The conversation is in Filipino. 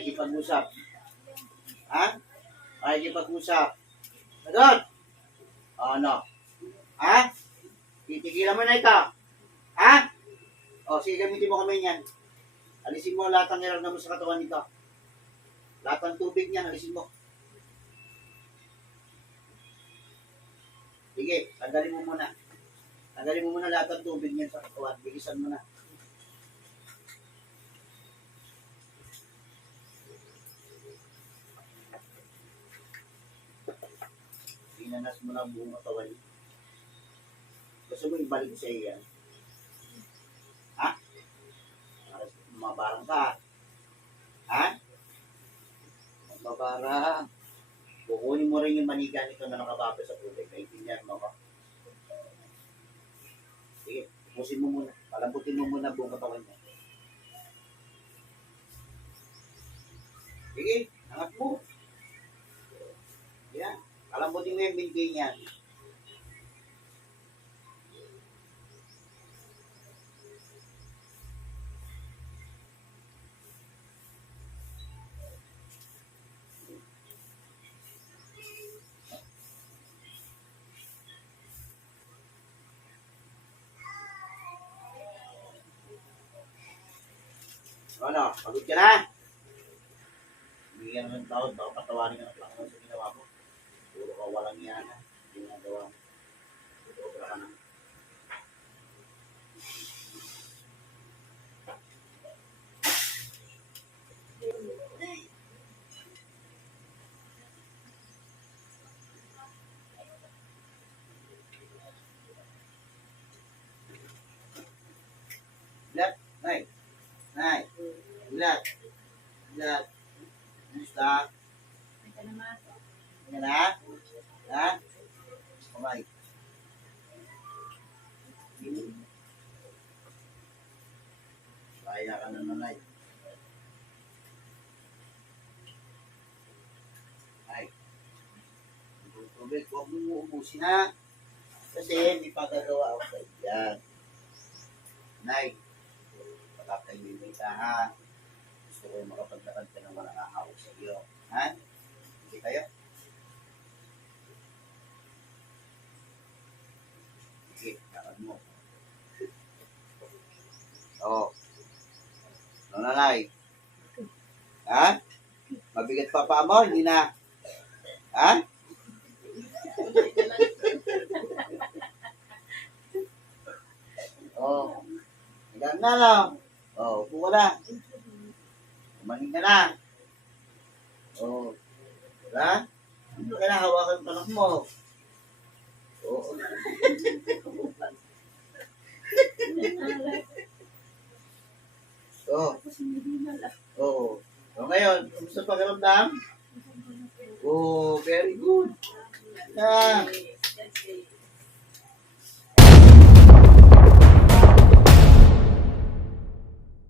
Makikipag-usap. Ha? Makikipag-usap. Sagot! Ano? Ha? Titigilan mo na ito. Ha? O, sige, gamitin mo kami niyan. Alisin mo lahat ng nilagay mo sa katawan nito. Lahat ng tubig niyan, alisin mo. Sige, tanggalin mo muna. Tanggalin mo muna lahat ng tubig niyan sa katawan. Bilisan mo na. Inanas mo na ang buong katawan niya. Gusto mo ibalik sa iyo yan? Ha? Mabarang ka. Ha? Mabarang. Kukunin mo rin yung maniga nito na nakababa sa tubig. Naintindihan mo ko? Sige, pusin mo muna. Palambutin mo muna buong katawan niya. Sige, angat mo. Yan. Palambutin mo yung binti niya. Ano, pagod ka na? Bigyan ng tawad, baka patawarin ka ng plano sa ginawa mo. Puro ka walang yan. Ginagawa mo. Sobra ka na. Bilat, nay. Nay. Bilat. Bilat. Gusta? Yan na? Ha? Kamay. Kaya ka na nanay. Ay. Tubig, huwag mo uubusin ha. Kasi hindi pa gagawa ako kayo. Yan. Nay. Pagkakainin ka ha. Gusto ko yung makapaglakad ka ng walang ahawak sa iyo. Ha? Hindi kayo? Sige, lakad mo. Oo. Nanay. Ha? Mabigat pa pa mo? Hindi na. Ha? Oo. Hanggang na lang. Oo, upo ka na. Kumanin ka na. Oo. Ha? Hindi ka na hawakan yung anak mo. Oo. Oo. Oo. So ngayon, kumusta pakiramdam? Oh, very good. Yeah.